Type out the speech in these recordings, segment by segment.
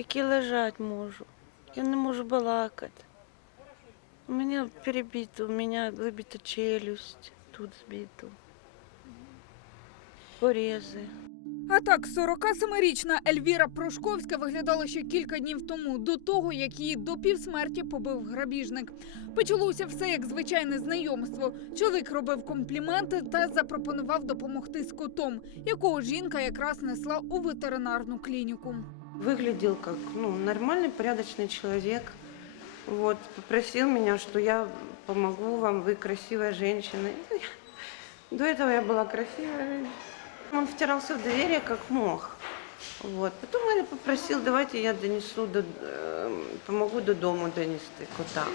Тільки лежати можу. Я не можу балакати. У мене перебито, у мене вибита челюсть, тут збито. Порези. А так, 47-річна Ельвіра Прошковська виглядала ще кілька днів тому, до того як її до півсмерті побив грабіжник. Почалося все як звичайне знайомство. Чоловік робив компліменти та запропонував допомогти з котом, якого жінка якраз несла у ветеринарну клініку. Выглядел как ну, нормальный, порядочный человек. Вот, попросил меня, что я помогу вам, вы красивая женщина. Ну, я- До этого я была красивая женщина. Он втирался в доверие как мог. Вот. Потом Аля попросил, давайте я донесу, до, э, помогу до дому донести кота.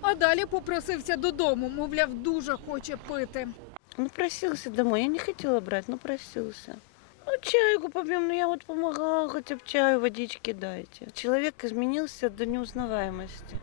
А далі попросився додому, мовляв, дуже хоче пити. Ну, просился домой. Я не хотела брать, но просился. Ну, чайку попьем, ну я вот помогала, хотя бы чаю, водички дайте. Человек изменился до неузнаваемости.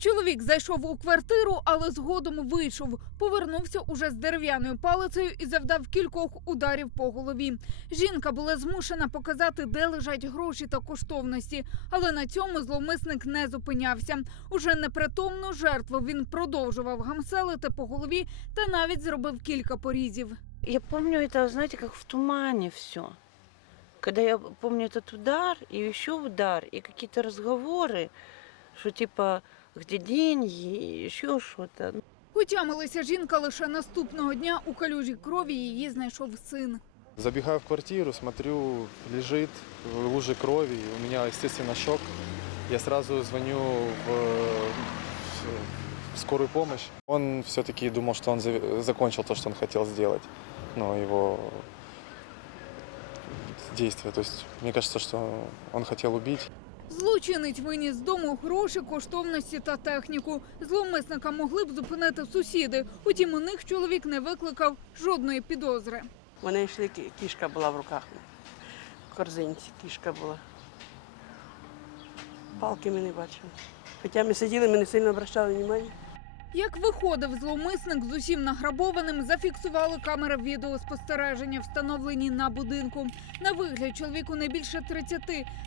Чоловік зайшов у квартиру, але згодом вийшов. Повернувся уже з дерев'яною палицею і завдав кількох ударів по голові. Жінка була змушена показати, де лежать гроші та коштовності. Але на цьому зловмисник не зупинявся. Уже непритомну жертву він продовжував гамселити по голові та навіть зробив кілька порізів. Я помню это, знаете, как в тумане все. Когда я помню этот удар, и еще удар, и какие-то разговоры, что типа, где деньги, и еще что-то. Утямилася жінка лише наступного дня у калюжі крові її знайшов син. Забегаю в квартиру, смотрю, лежит в луже крови. У меня, естественно, шок. Я сразу звоню в, в скорую помощь. Он все-таки думал, что он за- закончил то, что он хотел сделать. Но его действия. То есть мне кажется, что он хотел убить. Злочинець виніс з дому гроші, коштовності та техніку. Зловмисника могли б зупинити сусіди. Утім, у них чоловік не викликав жодної підозри. Вони йшли, кішка була в руках. В корзинці кішка була. Палки ми не бачили. Хоча ми сиділи, ми не сильно обращали увагу. Як виходив зловмисник з усім награбованим, зафіксували камери відеоспостереження, встановлені на будинку. На вигляд чоловіку не більше 30,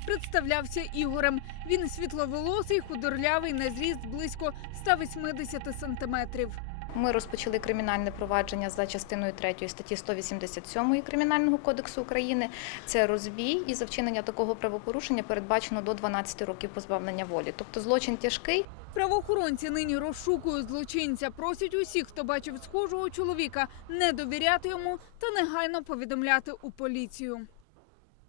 представлявся Ігорем. Він світловолосий, худорлявий, на зріст близько 180 сантиметрів. Ми розпочали кримінальне провадження за частиною 3 статті 187 Кримінального кодексу України. Це розбій і за вчинення такого правопорушення передбачено до 12 років позбавлення волі. Тобто злочин тяжкий. Правоохоронці нині розшукують злочинця. Просять усіх, хто бачив схожого чоловіка, не довіряти йому та негайно повідомляти у поліцію.